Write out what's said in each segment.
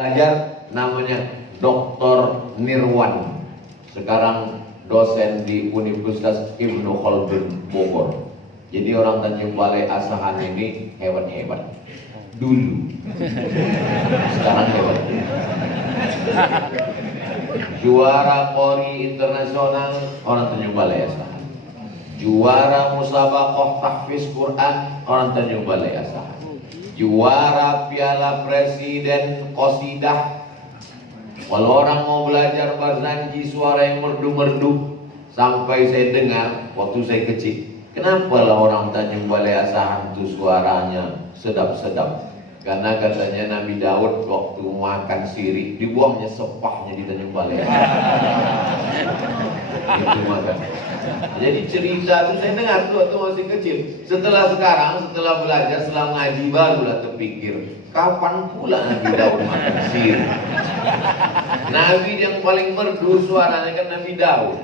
belajar namanya Dr. Nirwan, sekarang dosen di Universitas Ibnu Khaldun Bogor. Jadi orang Tanjung Balai Asahan ini hebat-hebat dulu, sekarang hebat. Juara Qori internasional orang Tanjung Balai Asahan, juara musabaqah tahfiz Quran orang Tanjung Balai Asahan, juara Piala Presiden Qasidah. Kalau orang mau belajar barzanji suara yang merdu-merdu, sampai saya dengar waktu saya kecil, kenapa lah orang Tanjung Balai Asahan itu suaranya sedap-sedap? Karena katanya Nabi Daud waktu makan sirih dibuangnya sepahnya di Tanjung Balai Asahan. Itu makan. Jadi cerita itu saya dengar waktu masih kecil. Setelah sekarang, setelah belajar, setelah ngaji, barulah terpikir, kapan pula Nabi Daud makan sirih? Nabi yang paling merdu suaranya kan Nabi Daud.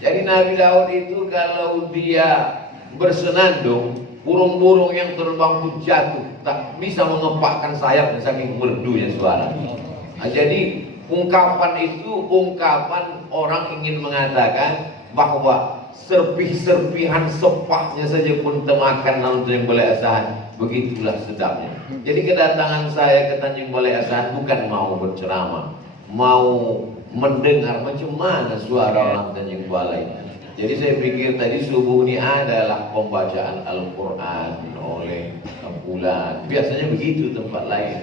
Jadi Nabi Daud itu kalau dia bersenandung, burung-burung yang terbang pun jatuh, tak bisa mengepakkan sayapnya saking merdunya suara. Nah, jadi ungkapan itu ungkapan orang ingin mengatakan bahwa serpih-serpihan sepahnya saja pun temakan dalam Tanjung Balai Asahan, begitulah sedapnya. Jadi kedatangan saya ke Tanjung Balai Asahan bukan mau berceramah, mau mendengar macam mana suara orang Tanjung Balai. Jadi saya pikir tadi subuh ini adalah pembacaan Al-Quran oleh bulan. Biasanya begitu tempat lain.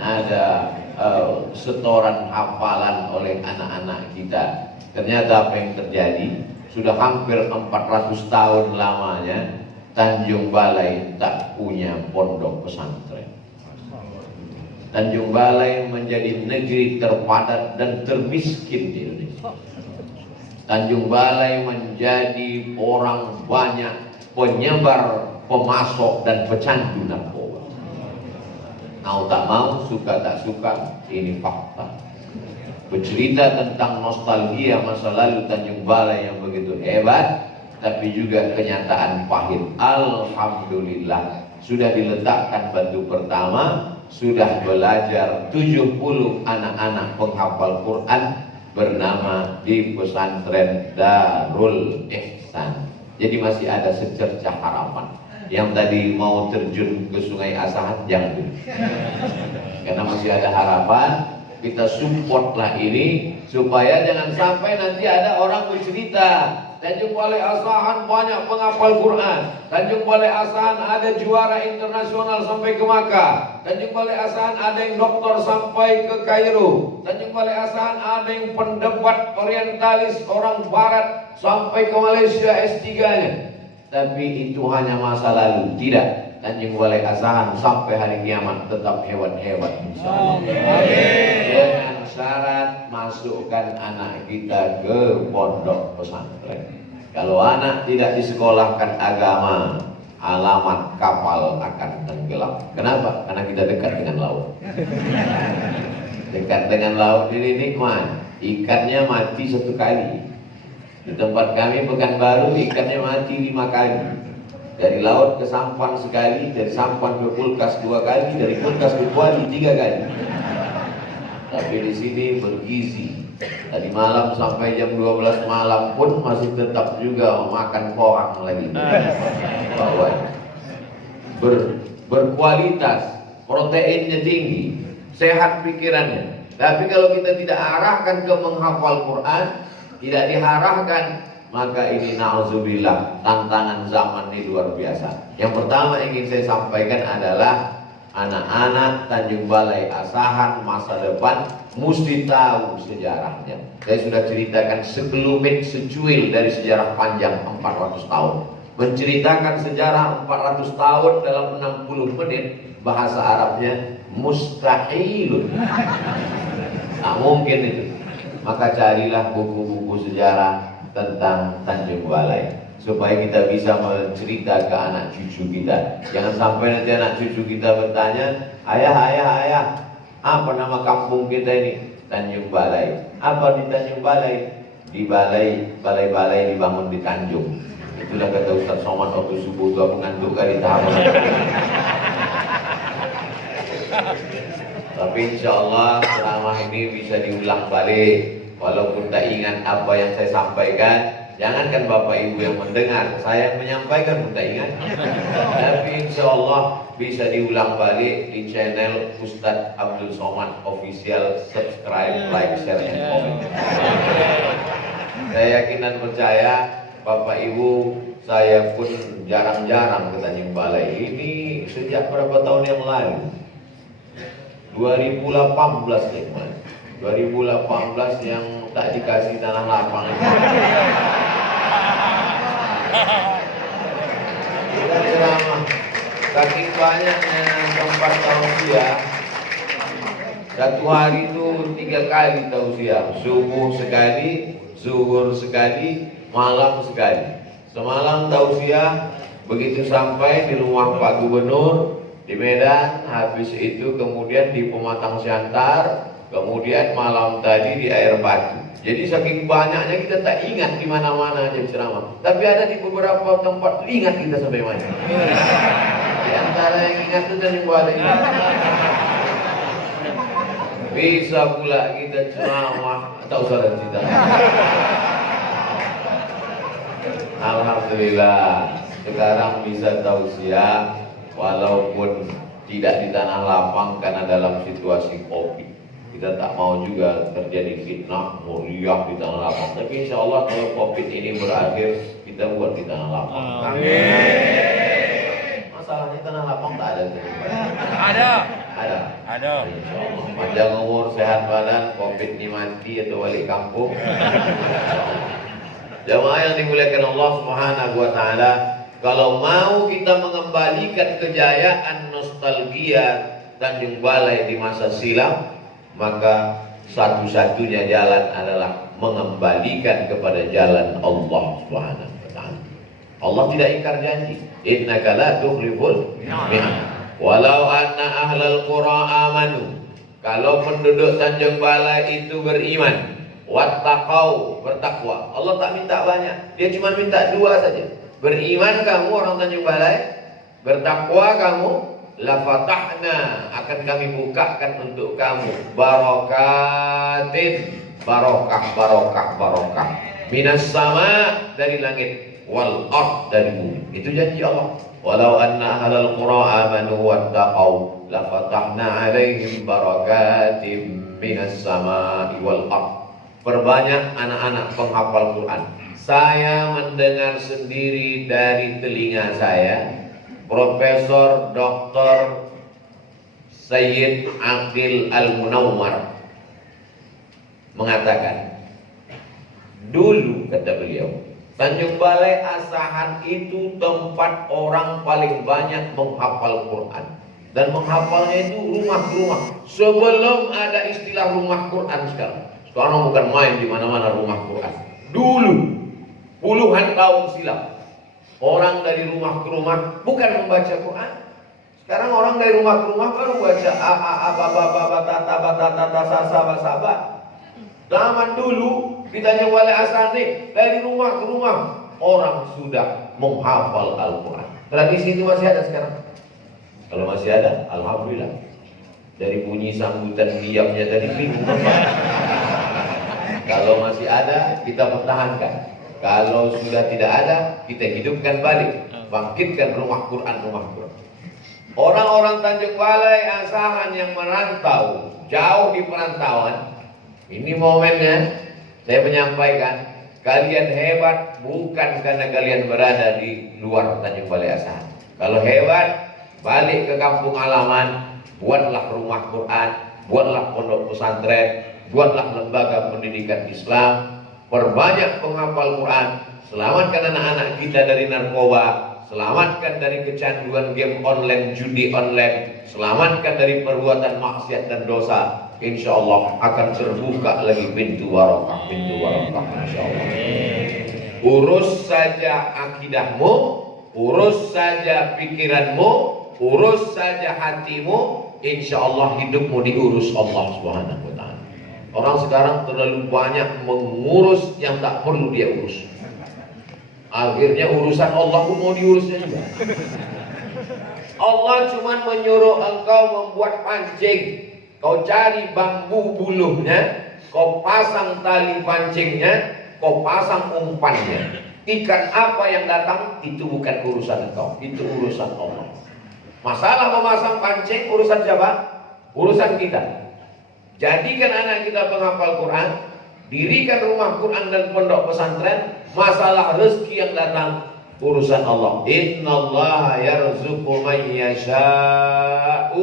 Ada setoran hafalan oleh anak-anak kita. Ternyata apa yang terjadi, sudah hampir 400 tahun lamanya Tanjung Balai tak punya pondok pesantren. Tanjung Balai menjadi negeri terpadat dan termiskin di Indonesia. Tanjung Balai menjadi orang banyak penyebar, pemasok dan pecandu narkoba. Mau tak mau, suka tak suka, ini fakta. Bercerita tentang nostalgia masa lalu Tanjung Balai yang begitu hebat, tapi juga kenyataan pahit. Alhamdulillah sudah diletakkan batu pertama, sudah belajar 70 anak-anak penghafal Quran bernama di pesantren Darul Ihsan. Jadi masih ada secercah harapan. Yang tadi mau terjun ke Sungai Asahan, jangan dulu, karena masih ada harapan. Kita supportlah ini supaya jangan sampai nanti ada orang bercerita Tanjung Balai Asahan banyak penghafal Quran, Tanjung Balai Asahan ada juara internasional sampai ke Makkah, Tanjung Balai Asahan ada yang doktor sampai ke Kairo, Tanjung Balai Asahan ada yang pendebat orientalis orang barat sampai ke Malaysia S3-nya. Tapi itu hanya masa lalu. Tidak, Tanjung Balai Asahan sampai hari kiamat tetap hebat-hebat, insyaallah. Dengan syarat masukkan anak kita ke pondok pesantren. Kalau anak tidak disekolahkan agama, alamat kapal akan tenggelam. Kenapa? Karena kita dekat dengan laut. Dekat dengan laut ini nikmat. Ikannya mati 1 kali. Di tempat kami Pekanbaru ikannya mati 5 kali. Dari laut ke sampan sekali, dari sampan ke kulkas 2 kali, dari kulkas ke kuali 3 kali. Tapi di sini bergizi. Tadi malam sampai jam 12 malam pun masih tetap juga makan porang lagi. Berkualitas, proteinnya tinggi, sehat pikirannya. Tapi kalau kita tidak arahkan ke menghafal Quran, tidak diarahkan, maka ini na'udzubillah, tantangan zaman ini luar biasa. Yang pertama ingin saya sampaikan adalah anak-anak Tanjung Balai Asahan masa depan mesti tahu sejarahnya. Saya sudah ceritakan sekelumit secuil dari sejarah panjang 400 tahun. Menceritakan sejarah 400 tahun dalam 60 menit, bahasa Arabnya mustahil. Tak mungkin itu. Maka carilah buku-buku sejarah tentang Tanjung Balai supaya kita bisa mencerita ke anak cucu kita. Jangan sampai nanti anak cucu kita bertanya, ayah, apa nama kampung kita ini? Tanjung Balai. Apa di Tanjung Balai? Di balai dibangun di Tanjung. Itulah kata Ustaz Somad waktu subuh itu, aku ngantuk kali tahap. Tapi insya Allah ceramah ini bisa diulang balik. Walaupun tak ingat apa yang saya sampaikan, jangankan Bapak Ibu yang mendengar, saya yang menyampaikan pun tak ingat. Tapi insya Allah bisa diulang balik di channel Ustadz Abdul Somad Official. Subscribe, like, share, and comment. Saya yakin dan percaya Bapak Ibu, saya pun jarang-jarang ke Tanjung Balai ini sejak berapa tahun yang lalu, 2018 nih, 2018 yang tak dikasih tanah lapang itu. Kita ceramah, saking banyaknya tempat tausiah, satu hari itu 3 kali tausiah, subuh sekali, zuhur sekali, malam sekali. Semalam tausiah, begitu sampai di rumah Pak Gubernur di Medan, habis itu kemudian di Pematang Siantar, kemudian malam tadi di Air Batu. Jadi saking banyaknya kita tak ingat di mana-mana aja ceramah. Tapi ada di beberapa tempat ingat kita sampai mana. Di antara yang ingat itu Tanjung Balai. Bisa pula kita ceramah atau salah cerita. Alhamdulillah sekarang bisa tausiah walaupun tidak di tanah lapang karena dalam situasi Covid. Kita tak mau juga terjadi fitnah meriah di tanah lapang. Tapi insya Allah kalau Covid ini berakhir, kita buat di tanah lapang. Amin. Masalahnya tanah lapang tak ada. Ada. Insya Allah. Panjang umur, sehat badan, Covid ini mati atau balik kampung. Jamaah yang dimuliakan Allah Subhanahu wa taala, kalau mau kita mengembalikan kejayaan nostalgia Tanjung Balai di masa silam, maka satu-satunya jalan adalah mengembalikan kepada jalan Allah Subhanahu wa taala. Allah tidak ingkar janji, innaka la tukhliful mi'ad. Walau anna ahlal qura amanu, kalau penduduk Tanjung Balai itu beriman, wattaqau, bertakwa. Allah tak minta banyak, dia cuma minta 2 saja. Beriman kamu orang Tanjung Balai, bertakwa kamu, la fatahna, akan kami bukakan untuk kamu barakatin, barokah minas sama, dari langit, wal ard, dari bumi. Itu janji Allah. Walau anna ahlal qura amanu wattaqau la fatahna alaihim barakatin minas sama wal ard. Perbanyak anak-anak penghafal Quran. Saya mendengar sendiri dari telinga saya, Profesor Dr. Sayyid Aqil Al-Munawwar mengatakan, dulu kata beliau, Tanjung Balai Asahan itu tempat orang paling banyak menghafal Quran. Dan menghafalnya itu rumah ke rumah. Sebelum ada istilah rumah Quran sekarang. Sekarang bukan main di mana-mana rumah Quran. Dulu, puluhan tahun silam, orang dari rumah ke rumah bukan membaca Quran. Sekarang orang dari rumah ke rumah baru baca sasa. Zaman dulu di Tanjung Balai Asahan dari rumah ke rumah orang sudah menghafal Al-Quran. Tradisi itu masih ada sekarang. Kalau masih ada, alhamdulillah. Dari bunyi sambutan diamnya tadi bingung. Kalau masih ada, kita pertahankan. Kalau sudah tidak ada, kita hidupkan balik, bangkitkan rumah Quran. Orang-orang Tanjung Balai Asahan yang merantau jauh di perantauan, ini momennya saya menyampaikan, kalian hebat bukan karena kalian berada di luar Tanjung Balai Asahan. Kalau hebat, balik ke kampung halaman, buatlah rumah Quran, buatlah pondok pesantren, buatlah lembaga pendidikan Islam, perbanyak penghafal Quran, selamatkan anak-anak kita dari narkoba, selamatkan dari kecanduan game online, judi online, selamatkan dari perbuatan maksiat dan dosa. Insya Allah akan terbuka lagi pintu barokah, insya Allah. Urus saja akidahmu, urus saja pikiranmu, urus saja hatimu, insya Allah hidupmu diurus Allah Subhanahu wa ta'ala. Orang sekarang terlalu banyak mengurus yang tak perlu dia urus. Akhirnya urusan Allah pun mau diurusnya juga. Allah cuma menyuruh engkau membuat pancing. kau cari bambu buluhnya, kau pasang tali pancingnya, kau pasang umpannya. Ikan apa yang datang itu bukan urusan kau, itu urusan Allah. Masalah memasang pancing urusan siapa? Urusan kita. Jadikan anak kita penghafal Quran, dirikan rumah Quran dan pondok pesantren. Masalah rezeki yang datang urusan Allah. Innallaha yarzuqu man yasha'u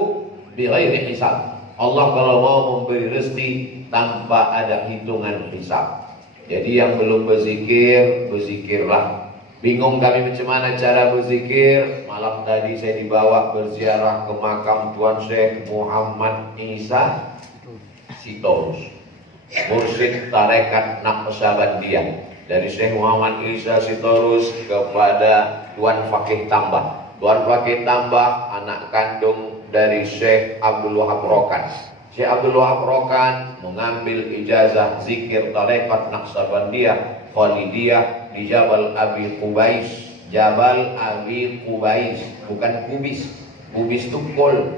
bighairi hisab. Allah kalau mau memberi rezeki tanpa ada hitungan hisab. Jadi yang belum berzikir, berzikirlah. Bingung kami macam mana cara berzikir? Malam tadi saya dibawa berziarah ke makam Tuan Syekh Muhammad Isa Sitorus, mursyid tarekat Naqsyabandiyah. Dari Syekh Muhammad Isa Sitorus kepada Tuan Fakih Tambah. Tuan Fakih Tambah anak kandung dari Syekh Abdul Wahab Rokan. Syekh Abdul Wahab Rokan mengambil ijazah zikir tarekat Naqsyabandiyah Khalidiyah di Jabal Abi Qubais. Jabal Abi Qubais, bukan Kubis. Kubis itu kol.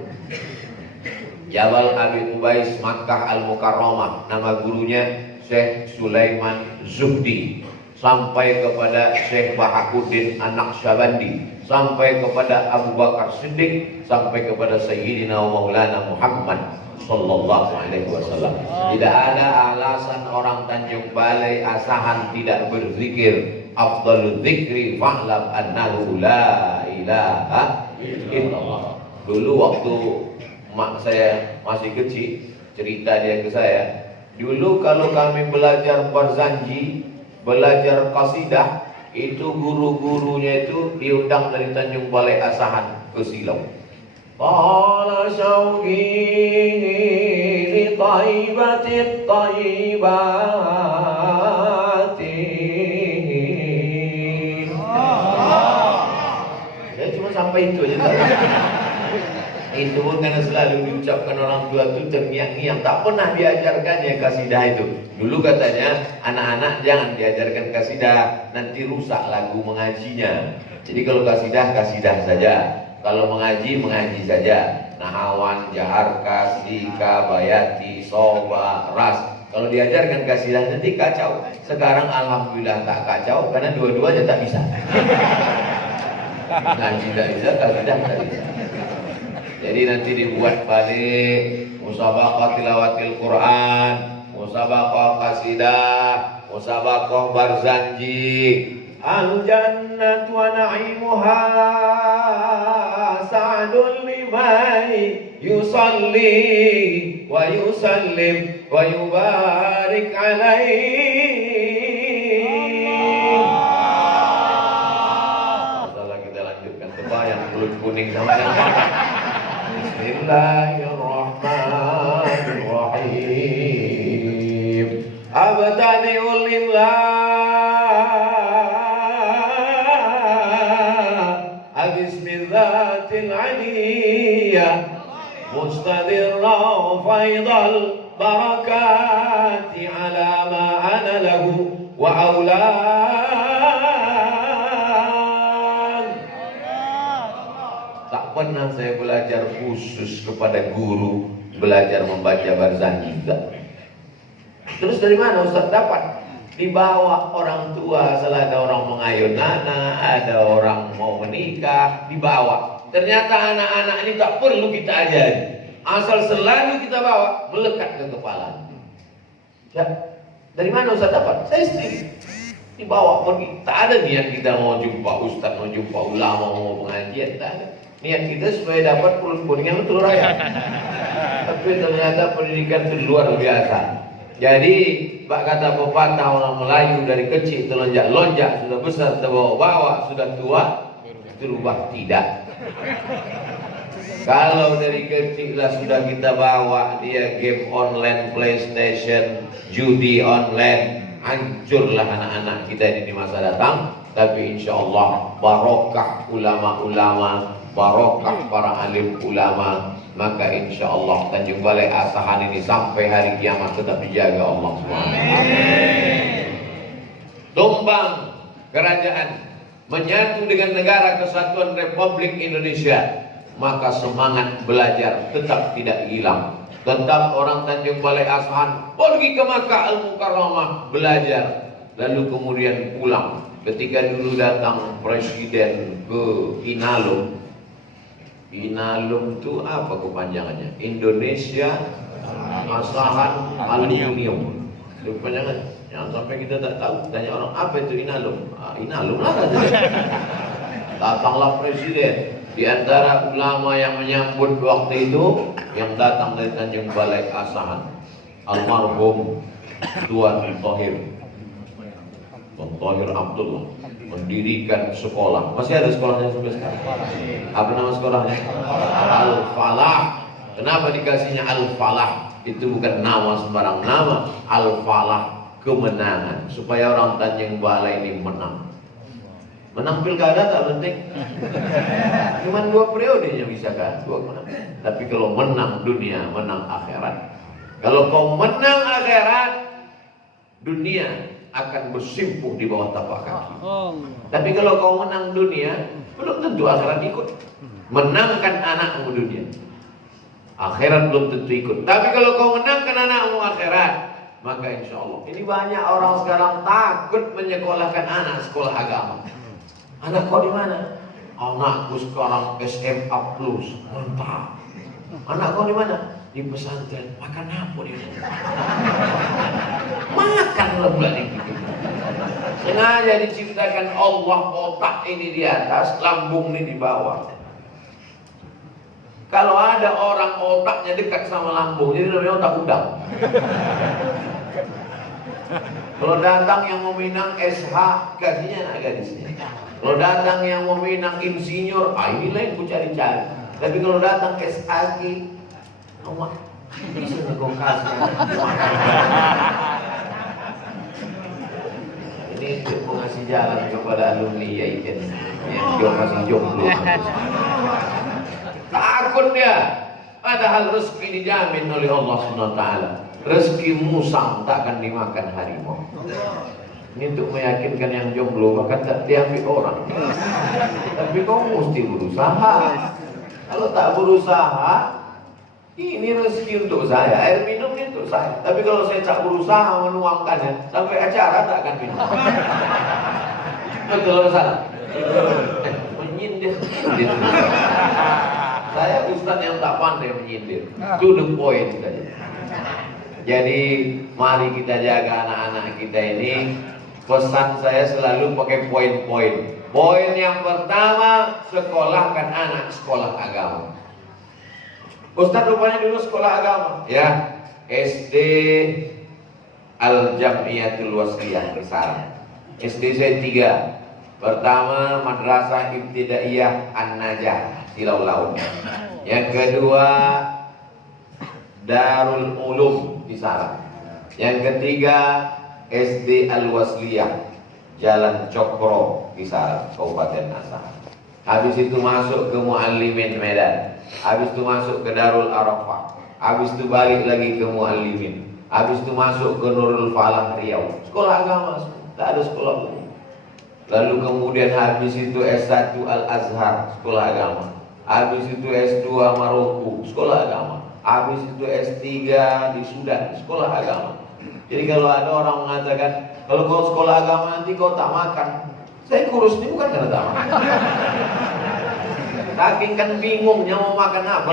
Jabal Abi Qubais, Makkah Al-Mukarramah. Nama gurunya Syekh Sulaiman Zuhdi. Sampai kepada Syekh Bahakuddin An-Naqsyabandi, sampai kepada Abu Bakar Siddiq, sampai kepada Sayyidina Maulana Muhammad sallallahu alaihi wasallam. Tidak ada alasan orang Tanjung Balai Asahan tidak berzikir. Afdalul dzikri fa'lam annahu la ilaha illallah. Dulu waktu mak saya masih kecil, cerita dia ke saya, dulu kalau kami belajar barzanji, belajar qasidah, itu guru-gurunya itu diundang dari Tanjung Balai Asahan ke Silau. Qala syauqi li taibatit taibati. Saya cuma sampai itu aja. Itu pun karena selalu diucapkan orang tua itu terngiang-ngiang, tak pernah diajarkannya kasidah itu. Dulu katanya anak-anak jangan diajarkan kasidah, nanti rusak lagu mengajinya. Jadi kalau kasidah, kasidah saja. Kalau mengaji, mengaji saja. Nahawan, Jaharkas, Dika, Bayati, Soba, Ras. Kalau diajarkan kasidah nanti kacau. Sekarang alhamdulillah tak kacau karena dua-duanya tak bisa. Ngaji tak bisa, kasidah tak bisa. Jadi nanti dibuat balik musabaqah tilawatil Quran, musabaqah qasidah, musabaqah barzanji. Al-jannatu wa na'imuha sa'dul liman yusalli wa yusallim wa yubarik alaihi. Setelah kita lanjutkan coba yang kulit kuning sama yang Bismillahirrahmanirrahim. Abtadi'ul imla bismillatil aliyah mustadirra faidal barakati ala ma ana lahu wa aulad. Tak pernah saya belajar khusus kepada guru belajar membaca barzanji juga. Terus dari mana Ustaz dapat? Dibawa orang tua, salah ada orang mengayun anak, ada orang mau menikah, dibawa. Ternyata anak-anak ini tak perlu kita ajari, asal selalu kita bawa melekat ke kepala. Ya, dari mana Ustaz dapat? Saya sendiri dibawa pergi. Tak ada niat kita mau jumpa Ustaz, mau jumpa ulama, mau pengajian, tak ada. Niat kita supaya dapat perut kuningan telur ayam. Tapi ternyata pendidikan itu luar biasa. Jadi bak kata pepatah orang Melayu, dari kecil terlonjak-lonjak, sudah besar terbawa-bawa, sudah tua terubah tidak. Kalau dari kecil lah sudah kita bawa dia game online, PlayStation, judi online, hancurlah anak-anak kita ini di masa datang. Tapi insya Allah barokah ulama-ulama, barokah para alim ulama, maka insya Allah Tanjung Balai Asahan ini sampai hari kiamat tetap dijaga Allah SWT. Tumbang kerajaan menyatu dengan negara kesatuan Republik Indonesia, maka semangat belajar tetap tidak hilang. Tetap orang Tanjung Balai Asahan pergi ke Makkah Al-Mukarramah belajar, lalu kemudian pulang. Ketika dulu datang presiden ke Inalum. Inalum itu apa kepanjangannya? Indonesia Asahan Aluminium. Itu kepanjangan. Jangan sampai kita tak tahu. Tanya orang, apa itu Inalum? Inalum lah katanya. Datanglah presiden. Di antara ulama yang menyambut waktu itu, yang datang dari Tanjung Balai Asahan, almarhum Tuan Thohir Abdullah, mendirikan sekolah. Masih ada sekolahnya sampai sekarang. Apa nama sekolahnya? Al-Falah. Kenapa dikasihnya Al-Falah? Itu bukan nama sembarang nama. Al-Falah, kemenangan, supaya orang Tanjung Balai ini menang. Menang pilkada tak penting. Cuman 2 periodenya bisa kan, 2 menang. Tapi kalau menang dunia, menang akhirat. Kalau kau menang akhirat, dunia akan bersimpuh di bawah tapak kaki. Tapi kalau kau menang dunia, belum tentu akhirat ikut. Menangkan anakmu dunia, akhirat belum tentu ikut. Tapi kalau kau menangkan anakmu akhirat, maka insya Allah. Ini banyak orang sekarang takut menyekolahkan anak sekolah agama. Anak kau di mana? Anakku sekarang SMA plus, mantap. Anak kau di mana? Di pesantren. Makan apa dia? Makan pula nih. Sengaja diciptakan Allah otak ini di atas, lambung ini di bawah. Kalau ada orang otaknya dekat sama lambung, jadi namanya otak udang. Kalau datang yang mau minang SH, kasihnya anak gadisnya. Kalau datang yang mau minang insinyur, inilah yang ku cari-cari. Tapi kalau datang SAG, awak bisa kau kasih. Ini untuk mengasih jalan kepada alumni YAIN yang masih jomblo. Takut dia. Padahal rezeki dijamin oleh Allah SWT. Rezeki musang tak akan dimakan harimau. Ini untuk meyakinkan yang jomblo, bahkan tak diambil orang. Tapi kau mesti berusaha. Kalau tak berusaha, ini rezeki untuk saya, air minum ini untuk saya. Tapi kalau saya tak berusaha menuangkannya, sampai acara tak akan minum. Betul atau salah? Menyindir. Saya ustaz yang tak pandai menyindir. To the point saja. Jadi mari kita jaga anak-anak kita ini. Pesan saya selalu pakai poin-poin. Poin yang pertama, sekolahkan anak sekolah agama. Ustaz rupanya dulu sekolah agama, ya. SD Al-Jamiatul Wasliyah di sana. SD saya 3. Pertama Madrasah Ibtidaiyah An-Najah Silau Laut. Yang kedua Darul Ulum di sana. Yang ketiga SD Al-Wasliyah Jalan Cokro di sana, Kabupaten Asahan. Habis itu masuk ke Muallimin Medan. Habis itu masuk ke Darul Arafah. Habis itu balik lagi ke Muallimin. Habis itu masuk ke Nurul Falah Riau. Sekolah agama, tak ada sekolah umum. Lalu kemudian habis itu S1 Al-Azhar, sekolah agama. Habis itu S2 Maroko, sekolah agama. Habis itu S3 di Sudan, sekolah agama. Jadi kalau ada orang mengatakan, kalau kau sekolah agama nanti kau tak makan. Saya kurus ini bukan karena tak makan. Saking kan bingungnya mau makan apa.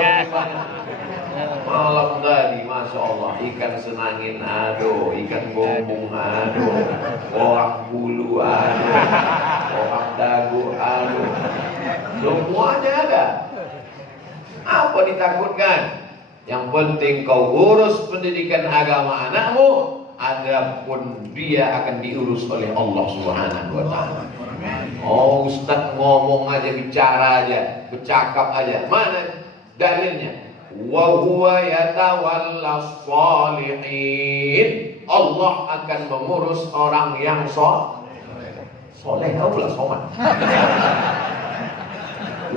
Malam tadi, Masya Allah, ikan senangin aduh, ikan gombong aduh, orang bulu aduh, orang dagu aduh, semuanya ada. Apa ditakutkan? Yang penting kau urus pendidikan agama anakmu. Adapun dia akan diurus oleh Allah Subhanahu wa Ta'ala. Oh, Ustaz ngomong aja, bicara aja, bercakap aja. Mana dalilnya? Wa huwa yatawallas shalihin. Allah akan mengurus orang yang soleh. Allah soman.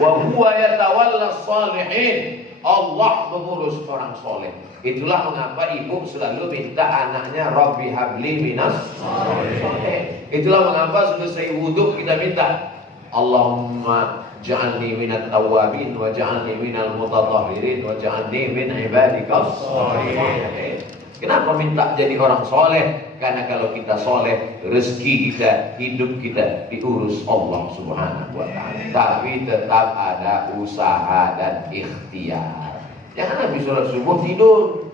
Wa huwa yatawallas shalihin. Allah mengurus orang soleh. Itulah mengapa ibu selalu minta anaknya Rabbi habli minas soleh. Itulah mengapa selesai wudhu kita minta Allahumma Ja'alni minat tawwabin wa ja'alni minal mutatahhirin wa ja'alni min ibadikas sholihin. Kenapa minta jadi orang soleh? Karena kalau kita soleh, rezeki kita, hidup kita diurus Allah Subhanahu wa ta'ala. Tapi tetap ada usaha dan ikhtiar. Jangan habis sholat subuh tidur.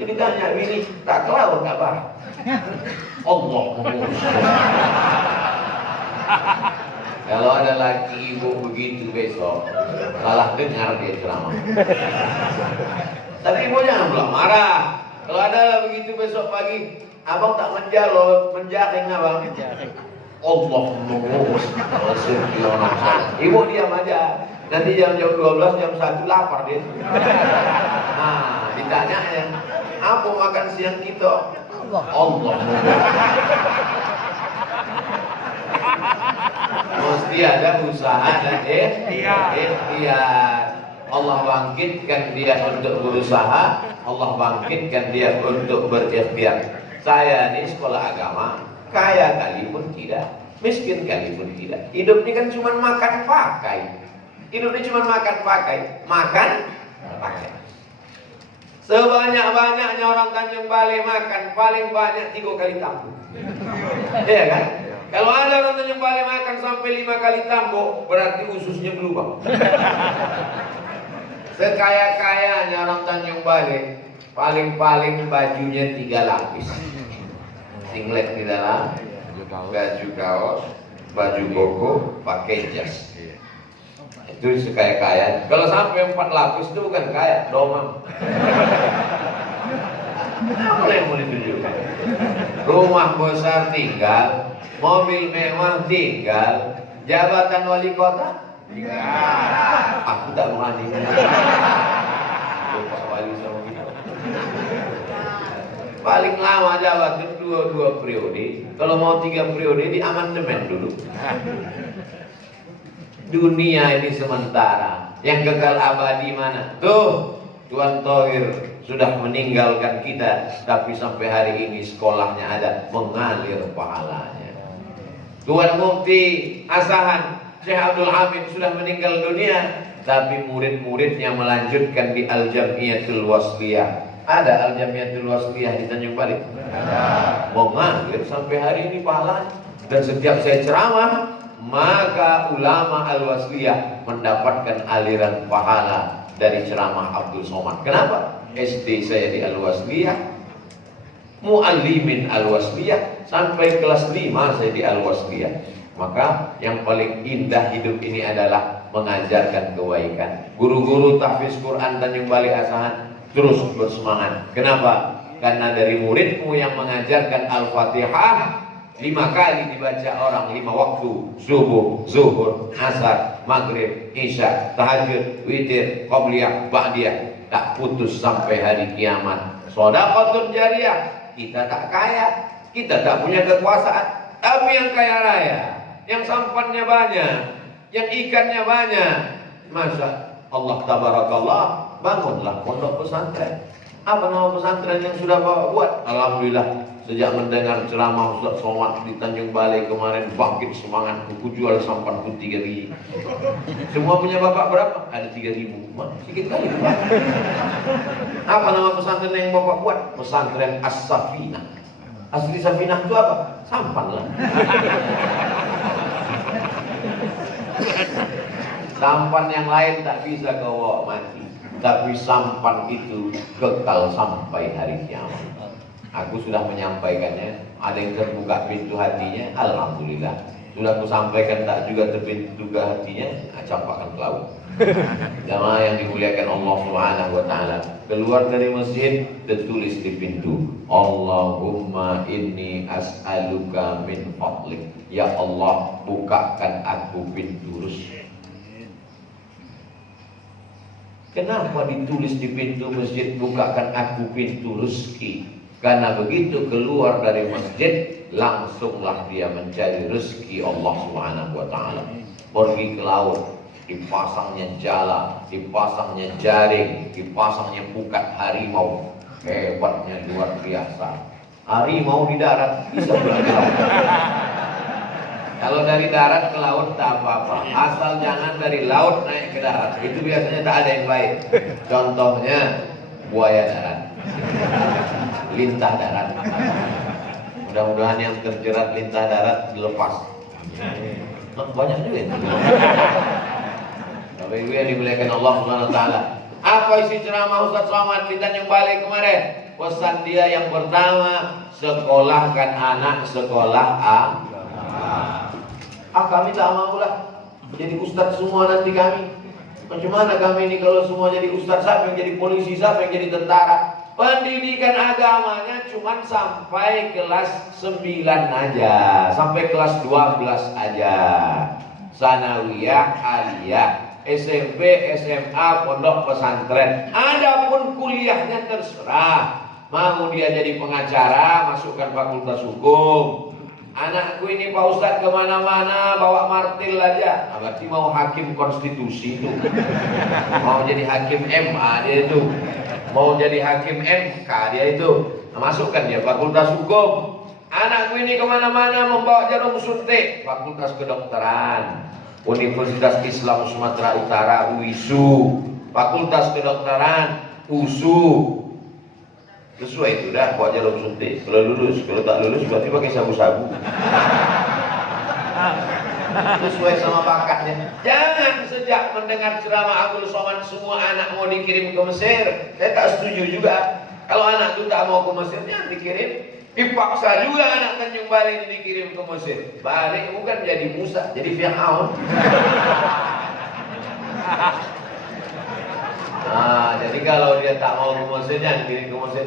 Jadi tanya ini tak kelar tak bah. Allah mengurus. Kalau ada laki ibu begitu besok, salah dengar dia ceramah. Tapi ibu jangan belum marah. Kalau ada begitu besok pagi, abang tak menjaring abang. Allah mengurus rezeki orang soleh. Ibu diam aja. Nanti jam 12, jam 1 lapar dia. Nah, ditanya ya, apa makan siang kita? Allah mengurus. Mesti ada usaha dan ikhtiar. Allah bangkitkan dia untuk berusaha, Allah bangkitkan dia untuk berikhtiar. Saya ini sekolah agama, kaya kali pun tidak, miskin kali pun tidak. Hidup ini kan cuma makan pakai. Hidup ini cuma makan pakai, Sebanyak-banyaknya orang Tanjung Balai makan, paling banyak 3 kali tambuk. Iya kan? Kalau ada orang Tanjung Balai makan sampai 5 kali tambuk, berarti ususnya berubah. Sekaya-kayanya orang Tanjung Balai, paling-paling bajunya 3 lapis. Singlet di dalam, baju kaos, baju koko, pakai jas. Itu sekaya-kaya. Kalau sampai 4 lapis itu bukan kaya, domang. Apa yang mau ditunjukkan? Rumah besar tinggal, mobil mewah tinggal, jabatan wali kota tinggal. Aku tak berani. Pak wali sama kita. Paling lama jabatan 2 periode. Kalau mau 3 periode di amandemen dulu. Dunia ini sementara. Yang kekal abadi mana? Tuh, Tuan Thohir sudah meninggalkan kita, tapi sampai hari ini sekolahnya ada, mengalir pahalanya. Tuan Mufti Asahan Syekh Abdul Hamid sudah meninggal dunia, tapi murid-muridnya melanjutkan di Al-Jamiyatul Wasliyah. Ada Al-Jamiyatul Wasliyah di Tanjung Balai? Ada. Mengalir sampai hari ini pahalanya. Dan setiap saya ceramah, maka ulama Al-Wasliyah mendapatkan aliran pahala dari ceramah Abdul Somad. Kenapa? SD saya di Al-Wasliyah, Muallimin Al-Wasliyah, sampai kelas 5 saya di Al-Wasliyah. Maka yang paling indah hidup ini adalah mengajarkan kebaikan. Guru-guru tahfiz Quran Tanjung Balai Asahan terus bersemangat. Kenapa? Karena dari muridmu yang mengajarkan Al-Fatihah 5 kali dibaca orang 5 waktu, subuh, zuhur, asar, maghrib, isya, tahajud, witir, qobliyah, ba'diyah, tak putus sampai hari kiamat. Shadaqatun jariyah. Kita tak kaya, kita tak punya kekuasaan, tapi yang kaya raya, yang sampannya banyak, yang ikannya banyak. Masa Allah tabarakallah, bangunlah pondok pesantren. Apa nama pesantren yang sudah Bapak buat? Alhamdulillah, sejak mendengar ceramah Ustaz Somad di Tanjung Balai kemarin, bangkit semangat. Aku jual sampanku 3.000. Semua punya Bapak berapa? Ada 3.000. Sedikit kali Pak. Apa nama pesantren yang Bapak buat? Pesantren As-Safinah. Asli Safinah itu apa? Sampan lah. Sampan yang lain tak bisa kau bawa mati, tapi sampan itu kekal sampai hari kiamat. Aku sudah menyampaikannya. Ada yang terbuka pintu hatinya, alhamdulillah. Sudah aku sampaikan tak juga terbuka hatinya, campakkan ke laut. Jamaah yang dimuliakan Allah Subhanahu wa taala, keluar dari masjid tertulis di pintu, Allahumma inni as'aluka min fadlik. Ya Allah, bukakan aku pintu rezeki. Kenapa ditulis di pintu masjid, bukakan aku pintu rezeki? Karena begitu keluar dari masjid, langsunglah dia mencari rezeki Allah Subhanahu wa taala. Pergi ke laut, dipasangnya jala, dipasangnya jaring, dipasangnya pukat harimau. Hebatnya luar biasa. Harimau di darat bisa bergerak. Kalau dari darat ke laut tak apa-apa, asal jangan dari laut naik ke darat. Itu biasanya tak ada yang baik. Contohnya buaya darat, lintah darat. Mudah-mudahan yang terjerat lintah darat dilepas. Banyak juga itu. Bapak Ibu yang dimuliakan Allah Subhanahu wa taala. Apa isi ceramah Ustaz Somad di Tanjung Balai kemarin? Pesan dia yang pertama, sekolahkan anak sekolah kami tak maulah jadi ustaz semua nanti kami. Macam mana kami ini kalau semua jadi ustaz? Siapa yang jadi polisi, siapa yang jadi tentara? Pendidikan agamanya cuma sampai kelas 9 aja, sampai kelas 12 aja. Sanawiyah, aliyah, SMP, SMA, pondok pesantren. Adapun kuliahnya terserah. Mau dia jadi pengacara, masukkan fakultas hukum. Anakku ini Pak Ustadz kemana-mana bawa martil aja. Berarti mau hakim konstitusi itu. Mau jadi hakim MA dia itu. Mau jadi hakim MK dia itu. Masukkan dia fakultas hukum. Anakku ini kemana-mana membawa jarum suntik, fakultas kedokteran. Universitas Islam Sumatera Utara UISU, fakultas kedokteran USU. Sesuai itu dah buat jarum suntik. Kalau lulus, kalau tak lulus berarti pakai sabu-sabu. Sesuai sama bakatnya. Jangan sejak mendengar ceramah Abdul Somad semua anak mau dikirim ke Mesir. Saya tak setuju juga. Kalau anak itu tak mau ke Mesir, jangan dikirim. Dipaksa juga anak Tanjung Balai ini dikirim ke Mesir. Balik bukan jadi Musa, jadi Fir'aun. Nah, jadi kalau dia tak mau ke Mesir, jangan kirim ke Mesir.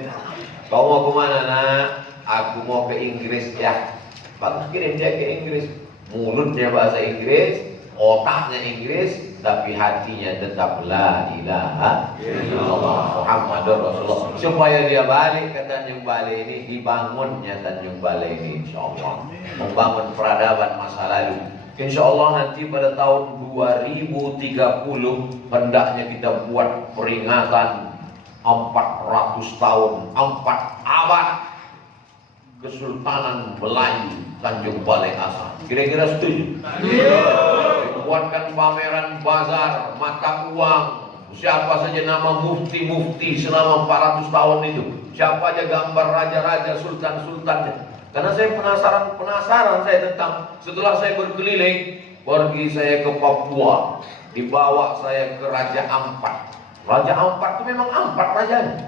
Kau mau kemana nak? Aku mau ke Inggris ya. Bagus, kirim dia ke Inggris. Mulutnya bahasa Inggris, otaknya Inggris, tapi hatinya tetap la ilaha illallah Muhammadur Rasulullah. Supaya dia balik ke Tanjung Balai ini, dibangunnya Tanjung Balai ini insyaallah. Membangun peradaban masa lalu. InsyaAllah nanti pada tahun 2030 hendaknya kita buat peringatan 400 tahun, 4 abad Kesultanan Melayu Tanjung Balai Asal. Kira-kira setuju? Buatkan pameran bazar mata uang. Siapa saja nama mufti-mufti selama 400 tahun itu. Siapa aja gambar raja-raja, sultan-sultannya. Karena saya penasaran saya tentang, setelah saya berkeliling, pergi saya ke Papua, dibawa saya ke Raja Ampat. Raja Ampat itu memang Ampat rajanya.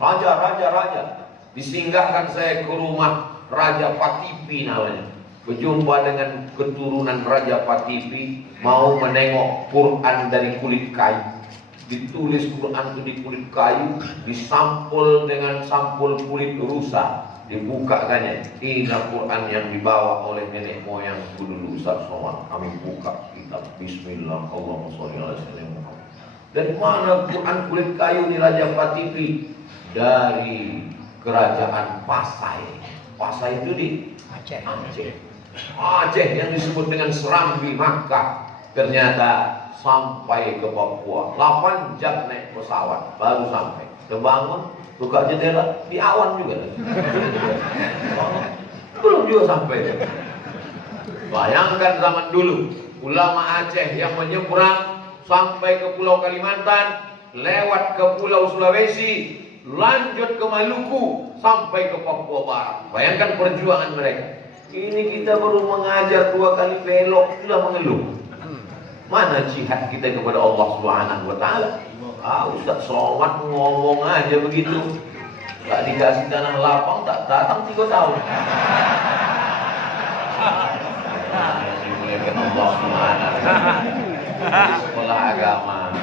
Raja. Disinggahkan saya ke rumah Raja Patipi namanya. Berjumpa dengan keturunan Raja Patipi, mau menengok Quran dari kulit kayu. Ditulis Quran itu di kulit kayu, disampul dengan sampul kulit rusa. Dibukakannya, ini Quran yang dibawa oleh nenek moyang dulu Ustaz Somad. Kami buka kitab Bismillah, Allahumma sholli ala sayyidina Muhammad. Dari mana Quran kulit kayu di Raja Patipi? Dari kerajaan Pasai. Pasai itu di Aceh yang disebut dengan Serambi Makkah. Ternyata sampai ke Papua 8 jam naik pesawat baru sampai. Terbangun, buka jendela, di awan juga. Belum juga sampai. Bayangkan zaman dulu, ulama Aceh yang menyeberang sampai ke Pulau Kalimantan, lewat ke Pulau Sulawesi, lanjut ke Maluku, sampai ke Papua Barat. Bayangkan perjuangan mereka. Ini kita baru mengajar 2 kali belok, sudah mengeluh. Mana jihad kita kepada Allah Subhanahu wa taala? Ustaz Somad ngomong aja begitu. Tak dikasih tanah lapang, tak datang 3 tahun. Allah Subhanahu di sekolah agama.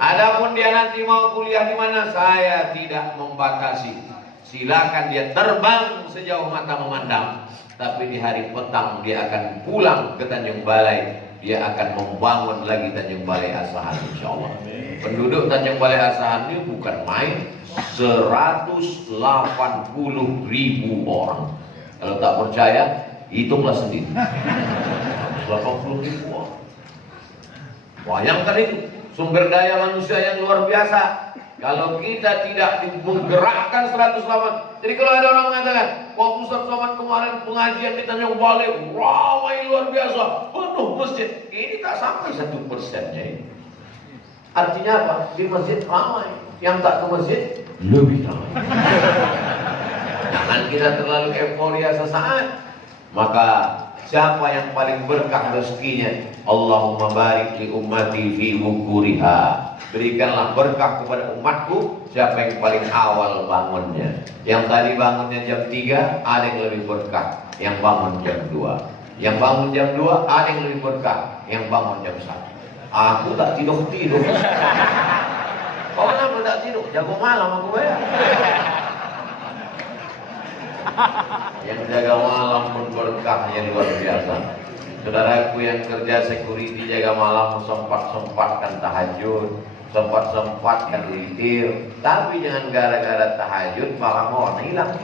Adapun dia nanti mau kuliah di mana, saya tidak membatasi. Silakan dia terbang sejauh mata memandang. Tapi di hari petang dia akan pulang ke Tanjung Balai. Dia akan membangun lagi Tanjung Balai Asahan insyaallah. Penduduk Tanjung Balai Asahan ini bukan main, 180.000 orang. Kalau tak percaya, hitunglah sendiri. 180.000 orang. Bayangkan itu, sumber daya manusia yang luar biasa. Kalau kita tidak menggerakkan 108. Jadi kalau ada orang mengatakan, waktu Ustaz Somad kemarin pengajian di Tanjung Balai ramai luar biasa, penuh masjid. Ini tak sampai 1%-nya ini. Artinya apa? Di masjid ramai, yang tak ke masjid lebih ramai. Jangan kita terlalu euforia sesaat. Maka siapa yang paling berkah rezekinya? Allahumma barik li ummati fi bukuriha. Berikanlah berkah kepada umatku. Siapa yang paling awal bangunnya? Yang tadi bangunnya jam 3, ada yang lebih berkah. Yang bangun jam 2. Yang bangun jam 2, ada yang lebih berkah. Yang bangun jam 1. Aku tak tidur. Kau kenapa tak tidur? Jago malam aku ya. Yang jaga malam pun berkahnya luar biasa. Saudaraku yang kerja security jaga malam, sempat-sempatkan tahajud, sempat-sempatkan witir. Tapi jangan gara-gara tahajud malah mau hilang.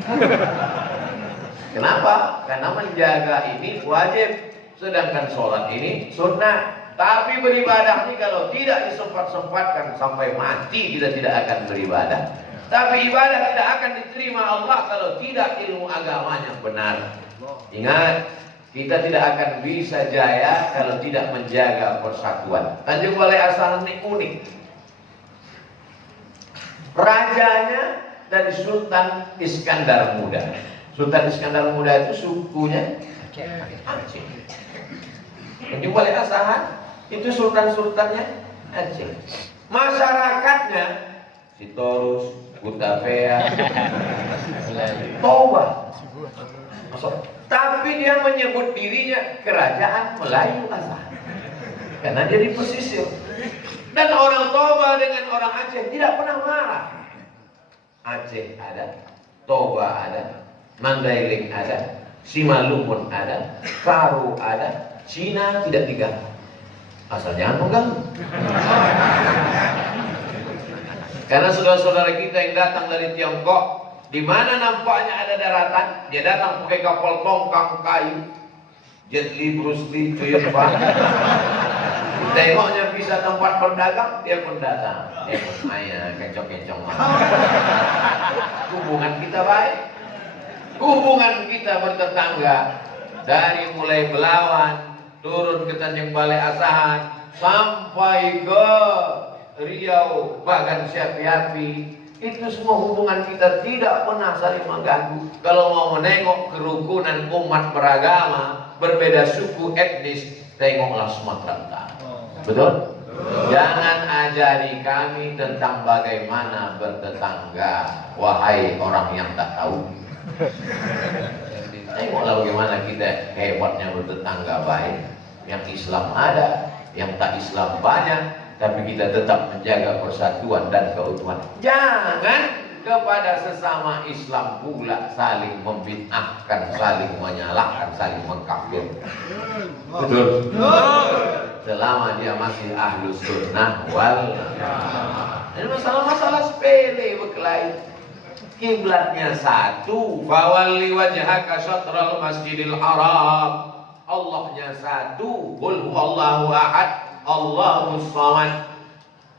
Kenapa? Karena menjaga ini wajib, sedangkan sholat ini sunnah. Tapi beribadah ini kalau tidak disempat-sempatkan sampai mati kita tidak akan beribadah. Tapi ibadah tidak akan diterima Allah kalau tidak ilmu agamanya benar. Ingat, kita tidak akan bisa jaya kalau tidak menjaga persatuan. Tanjung Balai Asahan ini unik. Rajanya dari Sultan Iskandar Muda. Sultan Iskandar Muda itu sukunya Aceh. Tanjung Balai Asahan itu sultan-sultannya Aceh. Masyarakatnya Sitorus, Kutapea, Toba. Tapi dia menyebut dirinya kerajaan Melayu Asahan karena dia di pesisir. Dan orang Toba dengan orang Aceh tidak pernah marah. Aceh ada, Toba ada, Mandailing ada, Simalungun ada, Karo ada, Cina tidak diganggu. Asal jangan mengganggu. Karena saudara-saudara kita yang datang dari Tiongkok, di mana nampaknya ada daratan, dia datang pakai kapal tongkang kayu, Jet Li, Bruce Lee, Choi Pan. Tengoknya bisa tempat berdagang, dia pun datang. Dia pun main kencong-kencong. Hubungan kita baik, hubungan kita bertetangga dari mulai Belawan turun ke Tanjung Balai Asahan sampai ke Riau, bahkan Syafiati, itu semua hubungan kita tidak pernah saling mengganggu. Kalau mau menengok kerukunan umat beragama, berbeda suku etnis, tengoklah Sumatera Utara. Betul? Jangan ajari kami tentang bagaimana bertetangga, wahai orang yang tak tahu. Tengoklah bagaimana kita hebatnya bertetangga baik. Yang Islam ada, yang tak Islam banyak, tapi kita tetap menjaga persatuan dan keutuhan. Jangan kepada sesama Islam pula saling membid'ahkan, saling menyalahkan, saling mengkafir. Betul? Selama dia masih ahlus sunnah wal jamaah. Ini masalah-masalah sepele berkelahi. Kiblatnya satu, fawalli wajhaka syatral masjidil haram. Allahnya satu, qul huwallahu ahad, Allahus samad.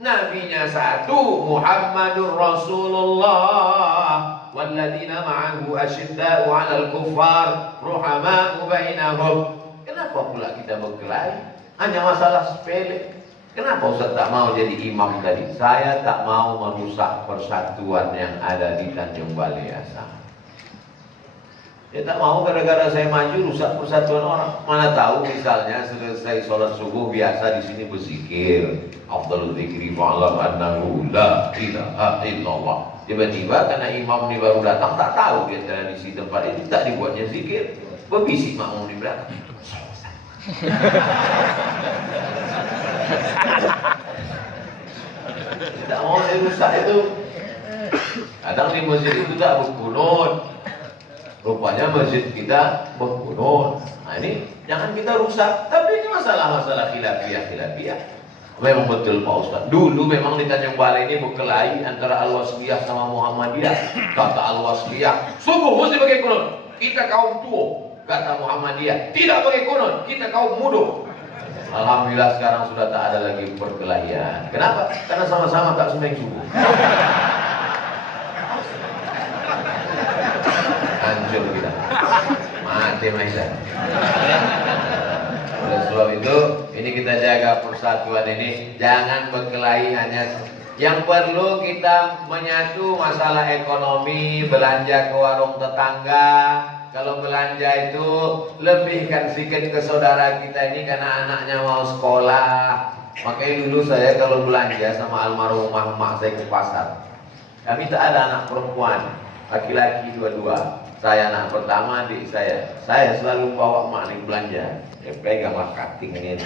Nabinya satu, Muhammadur Rasulullah. Walladzina ma'ahu asyidda'u 'alal kuffar, ruhama'u bainahum. Kenapa pula kita berkelahi? Hanya masalah sepele. Kenapa Ustaz tak mau jadi imam tadi? Saya tak mau merusak persatuan yang ada di Tanjung Balai Asahan. Dia tak mau gara-gara saya maju rusak persatuan orang. Mana tahu misalnya selesai sholat subuh biasa di sini berzikir. Afdalul dzikri fa'lam annahu la ilaha illallah. Tiba-tiba karena imam ini baru datang tak tahu dia tradisi tempat ini tak dibuatnya zikir. Berbisik makmum di belakang. Tidak mau dirusak itu. Kadang di masjid itu tak berkunut. Rupanya masjid kita berkunut. Nah ini jangan kita rusak. Tapi ini masalah-masalah khilafiyah. Memang betul Pak Ustaz. Dulu memang di Tanjung Balai ini berkelahi antara Al-Wasliyah sama Muhammadiyah. Kata Al-Wasliyah, sungguh mesti pakai kunut. Kita kaum tua. Kata Muhammadiyah, tidak pakai kunut. Kita kaum muda. Alhamdulillah sekarang sudah tak ada lagi perkelahian. Kenapa? Karena sama-sama tak sembahyang subuh. Hancur kita, mati Maisa. Oleh sebab itu, ini kita jaga persatuan ini. Jangan berkelahi hanya. Yang perlu kita menyatu masalah ekonomi, belanja ke warung tetangga. Kalau belanja itu lebihkan sedikit ke saudara kita ini karena anaknya mau sekolah. Makanya dulu saya kalau belanja sama almarhumah emak saya ke pasar, kami tak ada anak perempuan, laki-laki dua-dua. Saya anak pertama, adik saya selalu bawa emak ini belanja. Dia peganglah kating ini,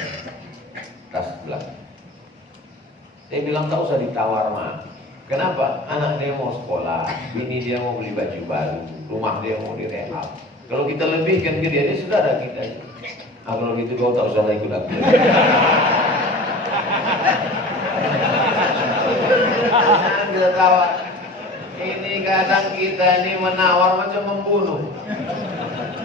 tas belakang. Saya bilang tak usah ditawar mak. Kenapa? Anak dia mau sekolah, bini dia mau beli baju baru, rumah dia mau direhab. Kalau kita lebihkan ke dia saudara kita. Kalau gitu kau tak usah ikut aku. Jangan kita tawar. Ini kadang kita ini menawar macam membunuh.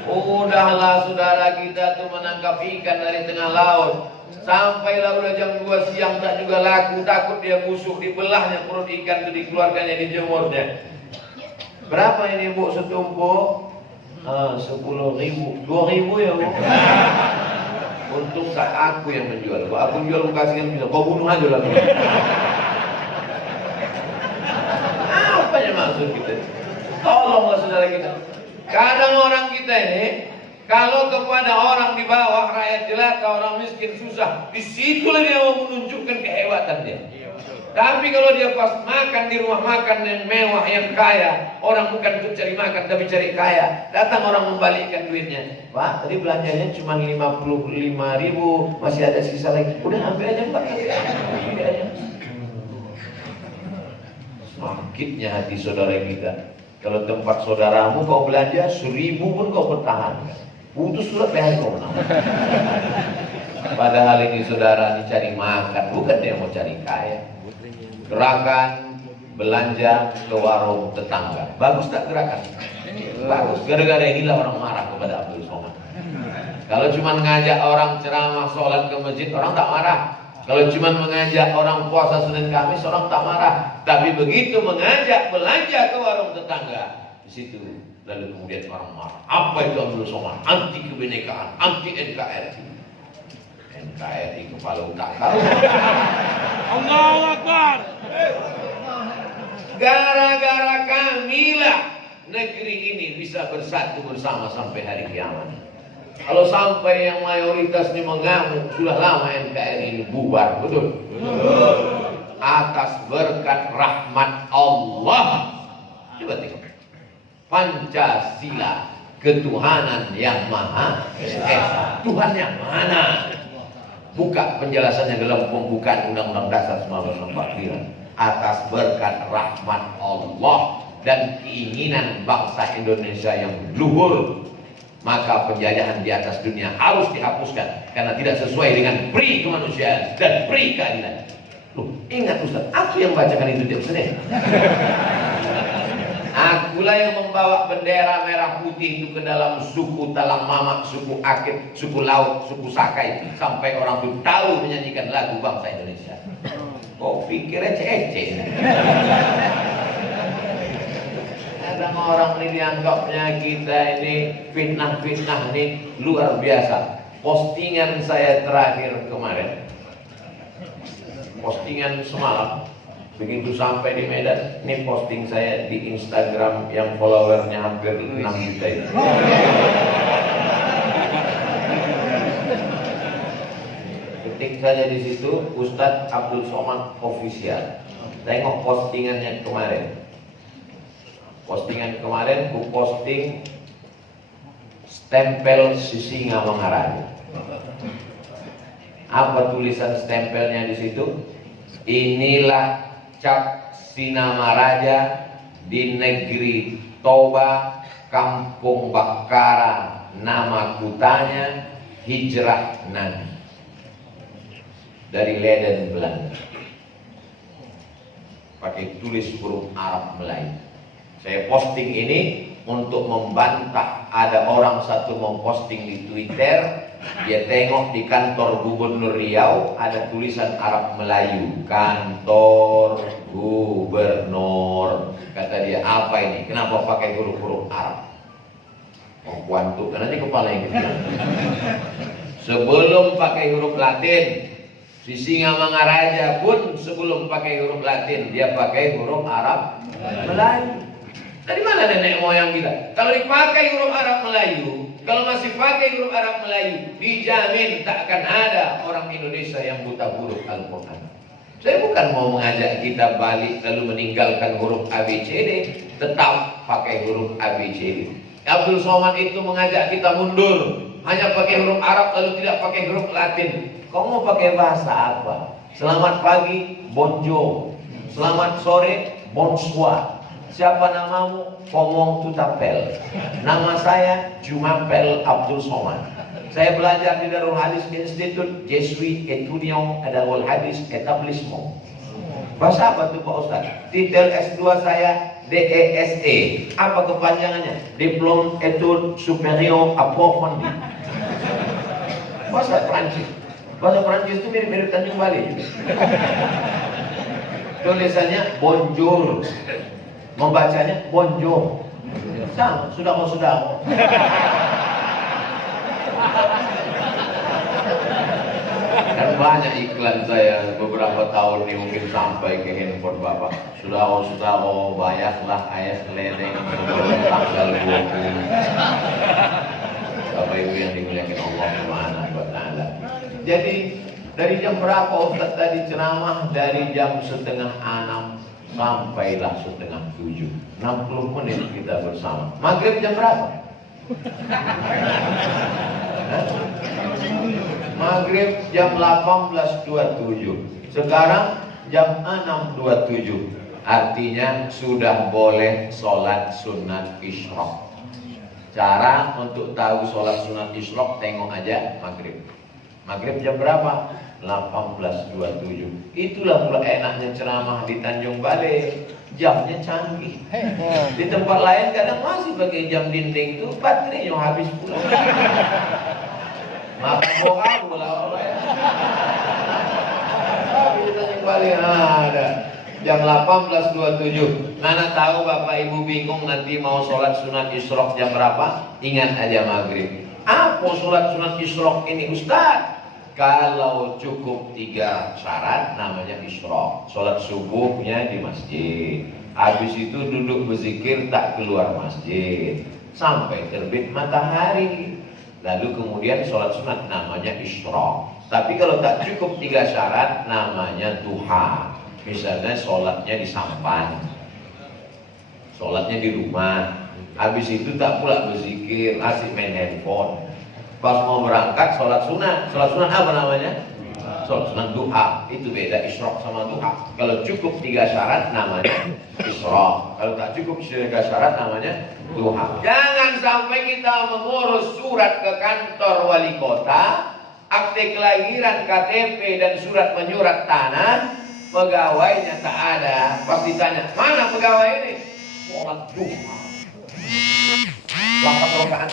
Udahlah saudara kita tuh menangkap ikan dari tengah laut. Sampailah udah jam 2 siang tak juga laku, takut dia busuk, dibelahnya perut ikan itu, dikeluarkannya, dijemurnya. Berapa ini bu setumpuk? 10.000, 2.000 ya bu. Untung tak aku yang menjual. Kalau aku jual kasihkan bisa, kau bunuh aja lah. Apa yang maksud kita? Tolonglah saudara kita. Kadang orang kita ini, kalau kepada orang di bawah, rakyat jelata, orang miskin susah, disitulah dia mau menunjukkan kehebatan dia. Tapi kalau dia pas makan di rumah makan yang mewah, yang kaya, orang bukan untuk cari makan tapi cari kaya, datang orang membalikkan duitnya. Pak, tadi belanjanya cuma 55.000, masih ada sisa lagi. Udah ambil aja Pak. Ambil aja. Sakitnya hati saudara kita. Kalau tempat saudaramu kau belanja 1.000 pun kau pertahankan. Putus surat leher kau menang. Padahal ini saudara ini cari makan, bukan dia mau cari kaya. Gerakan belanja ke warung tetangga. Bagus tak gerakan? Bagus. Gara-gara inilah orang marah kepada Abdul Somad. Kalau cuma ngajak orang ceramah sholat ke masjid, orang tak marah. Kalau cuma mengajak orang puasa Senin Kamis, orang tak marah. Tapi begitu mengajak belanja ke warung tetangga, di situ lalu kemudian orang marah. Apa itu Abdul Somad? Anti kebinekaan, anti NKRI. NKRI kepala tak tahu. Allahu Akbar. Gara-gara kamilah negeri ini bisa bersatu bersama sampai hari kiamat. Kalau sampai yang mayoritas ini mengamuk, sudah lama NKRI ini bubar, betul? Atas berkat rahmat Allah. Coba tengok. Pancasila, ketuhanan yang maha esa. Tuhan yang mana? Buka penjelasannya dalam pembukaan Undang-Undang Dasar 1945. Atas berkat rahmat Allah dan keinginan bangsa Indonesia yang luhur, maka penjajahan di atas dunia harus dihapuskan karena tidak sesuai dengan pri kemanusiaan dan pri keadilan. Loh, ingat Ustaz, aku yang bacakan itu tiap Senin. Akulah yang membawa bendera merah putih itu ke dalam suku Talang Mamak, suku Akit, suku Laut, suku Sakai, sampai orang itu tahu menyanyikan lagu bangsa Indonesia. Kok pikirnya ece-ece? Kadang orang ini dianggapnya kita ini fitnah-fitnah ini luar biasa. Postingan saya terakhir kemarin, postingan semalam, begitu sampai di Medan, ini posting saya di Instagram yang followernya hampir 6 juta itu. Ketik saja di situ Ustadz Abdul Somad Official. Tengok postingannya kemarin. Postingan kemarin ku posting stempel Sisinga Mangaraja. Apa tulisan stempelnya di situ? Inilah cap Sinamaraja di negeri Toba, Kampung Bakara, nama kutanya Hijrah Nabi. Dari Leiden, Belanda. Pakai tulis huruf Arab Melayu. Saya posting ini untuk membantah ada orang satu memposting di Twitter. Dia tengok di kantor Gubernur Riau ada tulisan Arab Melayu, kantor gubernur. Kata dia, apa ini? Kenapa pakai huruf-huruf Arab? Oh, kuantuk, karena ini kepala yang kecil. Sebelum pakai huruf Latin, si Singamangaraja pun sebelum pakai huruf Latin, dia pakai huruf Arab Melayu. Dari mana nenek moyang kita? Kalau dipakai huruf Arab Melayu, kalau masih pakai huruf Arab Melayu, dijamin tak akan ada orang Indonesia yang buta huruf Al-Quran. Saya bukan mau mengajak kita balik lalu meninggalkan huruf ABCD, tetap pakai huruf ABCD. Abdul Somad itu mengajak kita mundur, hanya pakai huruf Arab lalu tidak pakai huruf Latin. Kau mau pakai bahasa apa? Selamat pagi, bonjour. Selamat sore, bonsoir. Siapa namamu? Komong Tutapel. Nama saya Jumapel Abdul Somad. Saya belajar di Darul Hadis Institute, Jesuit Etudiant Darul Hadis Etablissement. Bahasa apa tuh Pak Ustaz? Titel S2 saya DESE. Apa kepanjangannya? Diplôme Études Supérieures Approfondies. Bahasa Prancis. Bahasa Prancis itu mirip-mirip Tanjung Balai juga. Tulisannya bonjour. Membacanya bonjour. Sama, sudah. Kan banyak iklan saya beberapa tahun ini mungkin sampai ke handphone Bapak. Sudah, bayarlah ayah keledeng tanggal 20. Bapak Ibu yang dimuliakan Allah Subhanahu wa taala. Jadi dari jam berapa Ustaz tadi ceramah? Dari jam 5:30 sampailah 6:30. 60 menit kita bersama. Maghrib jam berapa? Maghrib jam 18.27. Sekarang jam 6.27. Artinya sudah boleh sholat sunat isyraq. Cara untuk tahu sholat sunat isyraq, tengok aja maghrib. Maghrib jam berapa? 18.27. Itulah pula enaknya ceramah di Tanjung Balai. Jamnya canggih. Di tempat lain kadang masih pakai jam dinding itu, baterainya habis pula. Makan bohong pula orang ya. Tapi di Tanjung Balai ada jam 18.27. Nana tahu Bapak Ibu bingung nanti mau sholat sunat isyraq jam berapa? Ingat aja maghrib. Apa sholat sunat isyraq ini Ustaz? Kalau cukup 3 syarat namanya isyraq. Sholat subuhnya di masjid. Habis itu duduk berzikir tak keluar masjid sampai terbit matahari. Lalu kemudian sholat sunat namanya isyraq. Tapi kalau tak cukup 3 syarat namanya duha. Misalnya sholatnya di sampan, sholatnya di rumah. Habis itu tak pula berzikir, asik main handphone. Pas mau berangkat sholat sunat. Sholat sunat apa namanya? Sholat sunat duha. Itu beda isyraq sama duha. Kalau cukup 3 syarat namanya isyraq. Kalau tak cukup 3 syarat namanya duha. Jangan sampai kita mengurus surat ke kantor wali kota, akte kelahiran, KTP dan surat menyurat tanah, pegawainya tak ada. Pas ditanya, mana pegawai ini? Sholat duha. 8 rakaat.